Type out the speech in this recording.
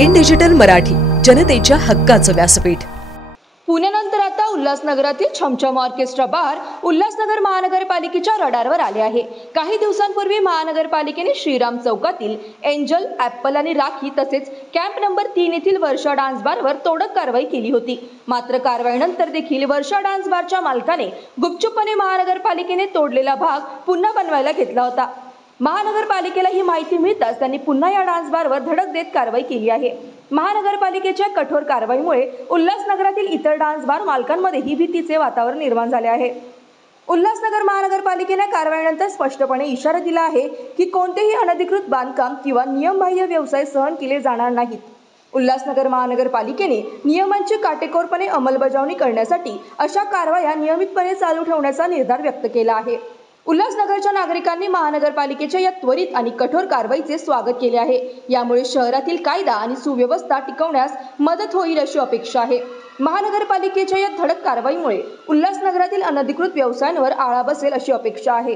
In digital Marathi, जनतेच्या हक्काचं व्यासपीठ। पुण्यानंतर आता उल्हासनगरातील छमछम ऑर्केस्ट्रा बार उल्हासनगर महानगरपालिकेच्या रडारवर आले आहे। काही दिवसांपूर्वी महानगरपालिकेने श्रीराम चौकातील एंजल, ॲपल आणि राखी तसेच कॅम्प नंबर 3 येथील वर्षा डान्स बारवर तोडक कारवाई केली होती। मात्र कारवाईनंतर देखील वर्षा डान्स बारच्या मालकाने गुपचूपपणे महानगरपालिकेने तोडलेला भाग पुन्हा बनवायला घेतला होता। महानगरपालिकेला ही माहिती मिळताच त्यांनी पुन्हा या डान्स बारवर धडक देत कारवाई केली आहे। महानगरपालिकेच्या कठोर कारवाईमुळे उल्हासनगरातील इतर डान्स बार मालकांमध्येही भीतीचे वातावरण निर्माण झाले आहे। उल्हासनगर महानगरपालिकेने कारवाईनंतर स्पष्टपणे इशारा दिला आहे की कोणतेही अनधिकृत बांधकाम किंवा नियमबाह्य व्यवसाय सहन केले जाणार नाहीत। उल्हासनगर महानगरपालिकेने नियमांची काटेकोरपणे अंमलबजावणी करण्यासाठी अशा कारवाया नियमितपणे चालू ठेवण्याचा निर्धार व्यक्त केला आहे। उल्हासनगरच्या नागरिकांनी महानगरपालिकेच्या या त्वरित आणि कठोर कारवाईचे स्वागत केले आहे। यामुळे शहरातील कायदा आणि सुव्यवस्था टिकवण्यास मदत होईल अशी अपेक्षा आहे। महानगरपालिकेच्या या धडक कारवाईमुळे उल्हासनगरातील अनधिकृत व्यवसायांवर आळा बसेल अशी अपेक्षा आहे।